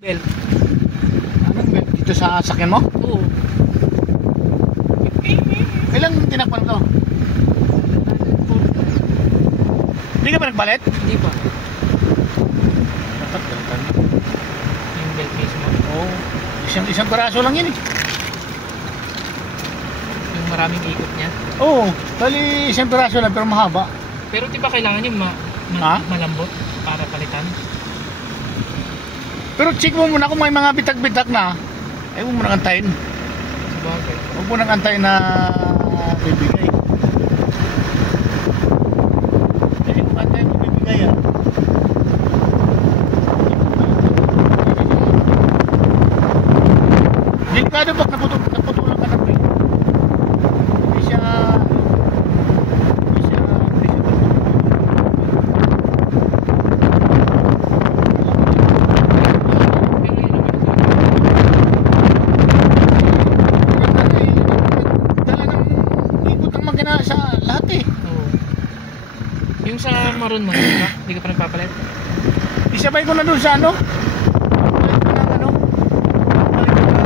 Belt. Anong belt? Dito sa sakyan mo? Oo. Ilang tinakpan to? Hindi ka pa nagbalit? Hindi pa. Dapat balitan. Yung belt case mo. Oo. Isang piraso lang yun eh. Yung maraming ikot niya. Oo. Bali isang piraso lang pero mahaba. Pero di ba kailangan yung malambot para palitan? Pero check mo muna kung may mga bitak-bitak na. Ay huwag mo nang antayin. Sabagay. Huwag mo nang antayin na bibigay. Kasi kung antayin mo bibigay yan. Delikado pag naputulan ka ng brake. Hindi siya dala ng ikot ang magina sa lahat eh. Oo. Yung sa maroon mo, di ba? Hindi ka pa nagpapalit? Isabay ko na doon sa ano? Balik ko ng ano? Balik ko na...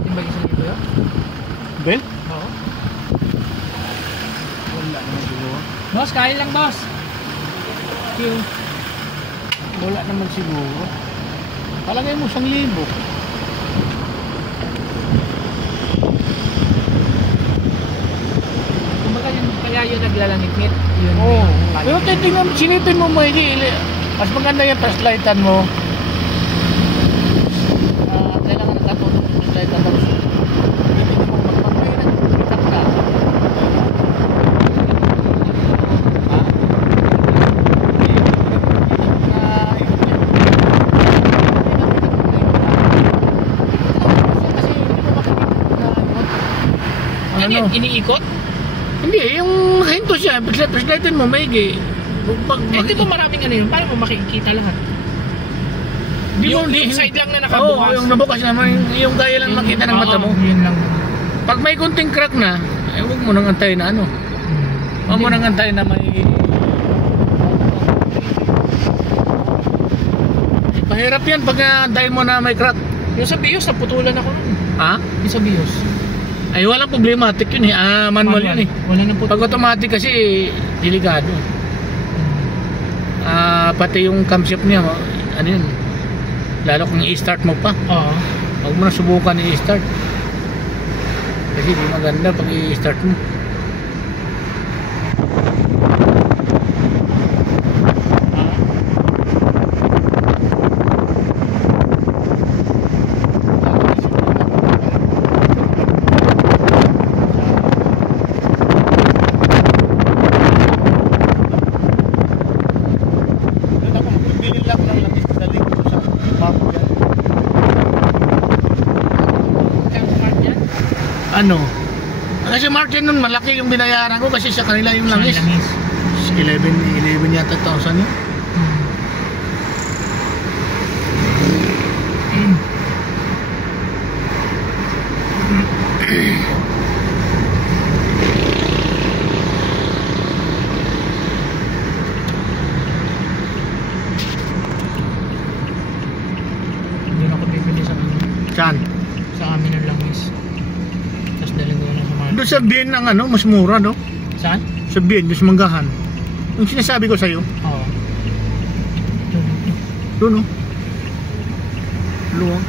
Yung bagay sa libo yun? Belt? Oo. Wala naman siguro. Boss, kain lang boss. Yung... Wala naman siguro. Palagay mo 1,000. Kumbaga yun, kaya yun naglalangit-ngit. Yun. Oo. Yung Pero titignan, silipin mo maigi. Mas maganda yung flashlightan mo. Kailangan ng katulong ng flashlightan. Tapos, titignan mo magpapay na. Itak ka. Ha? Ano yun? Iniikot? Hindi, yung hinto siya, flashlightan mo maigi. Pag Hindi ba maraming ano yun? Paano mo makikita lahat? Yung side lang na nakabukas. Oo, yung nabukas naman, yung kaya lang makita ng mata mo. Yun lang. Pag may kunting crack na, huwag mo nang antayin na ano. Huwag mo nang antayin na may... Mahirap yan pag antayin mo na may crack. Yung sa BIOS, naputulan ako nun. Ha? Yung sa BIOS. Ay walang problematic yun eh. Manual yun eh. Wala nang putulan. Pag automatic kasi, delikado. Pati yung camshaft niya, ano yun, lalo kung i-start mo pa. Oo. Huwag mo na subukan i-start. Kasi di maganda pag i-start mo. Ano? Kasi Martin nun malaki yung binayaran ko kasi sa kanila yung langis. 11 yata 1,000 yun. Hindi na ako bibili sa ano. Saan? Sa amin ng langis. Tapos dalhin ko na sa market. Doon sa Bien ng ano, mas mura no? Saan? Sa Bien, doon sa Manggahan. Yung sinasabi ko sa'yo, Oo. doon no? Luwang.